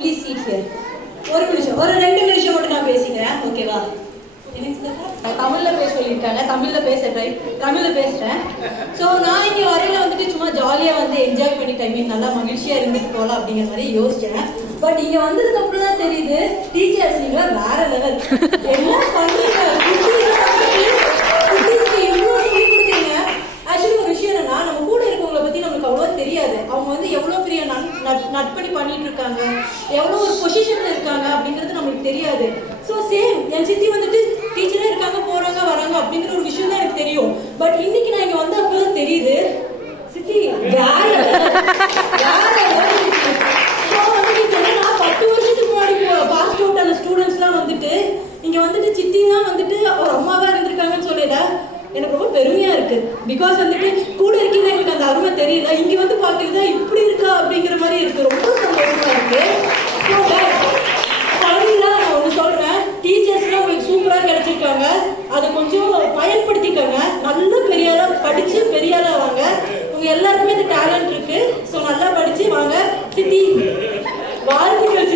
Please seat here. ஒரு நிமிஷம், ஒரு 2 நிமிஷம் மட்டும் நான் பேசிக்கிறேன், ஓகேவா? தமிழில் பேச சொல்லியிருக்காங்க, தமிழில் பேசுகிறேன். ஸோ நான் இங்கே வரையில வந்துட்டு சும்மா ஜாலியாக வந்து என்ஜாய் பண்ணிட்டு மீன் நல்லா மகிழ்ச்சியாக இருந்துட்டு போகலாம் அப்படிங்கிற மாதிரி யோசிச்சேன். பட் இங்கே வந்ததுக்கு அப்புறம் தான் தெரியுது டீச்சர்ஸ் நீங்கள் வேற லெவல் எல்லாம் பண்ணுறீங்க. ஆக்சுவலி ஒரு விஷயம் என்னன்னா, நம்ம கூட இருக்கவங்களை பற்றி நமக்கு அவ்வளோ தெரியாது. அவங்க வந்து எவ்வளோ பெரிய நட்பணி பண்ணிட்டு இருக்காங்க, எவ்வளோ ஒரு பொசிஷனில் இருக்காங்க அப்படிங்கிறது நம்மளுக்கு தெரியாது. ஸோ சேம் என் சித்தி வந்துட்டு டீச்சரே இருக்காங்க, போகிறாங்க வராங்க அப்படிங்கிற ஒரு விஷயம் தான் எனக்கு தெரியும். பட் இன்னைக்கு நான் இங்கே வந்து அப்போ தான் தெரியுது சித்தி வேற நான் 10 வருஷத்துக்கு முன்னாடி பாஸ்ட் அவுட் ஆன ஸ்டூடெண்ட்ஸ்லாம் வந்துட்டு இங்கே வந்துட்டு சித்தி தான் வந்துட்டு ஒரு அம்மாவாக இருந்திருக்காங்கன்னு சொல்லல. எனக்கு ரொம்ப பெருமையா இருக்கு. பிகாஸ் வந்துட்டு கூட இருக்கீங்க, எங்களுக்கு அந்த அருமை தெரியல. இங்க வந்து பாக்குறதா இப்படி இருக்கா அப்படிங்கிற மாதிரி இருக்கு. ரொம்ப சந்தோஷமா இருக்கு. ஃபைனலா நான் ஒன்று சொல்றேன், டீச்சர்ஸ்லாம் உங்களுக்கு சூப்பரா கிடைச்சிருக்காங்க. அதை கொஞ்சம் பயன்படுத்திக்கோங்க. நல்ல பெரியாளா படிச்சு பெரியாளா வாங்க. உங்க எல்லாருக்குமே இந்த டேலண்ட் இருக்கு. ஸோ நல்லா படிச்சு வாங்க. சித்தி வாழ்த்துக்கள்.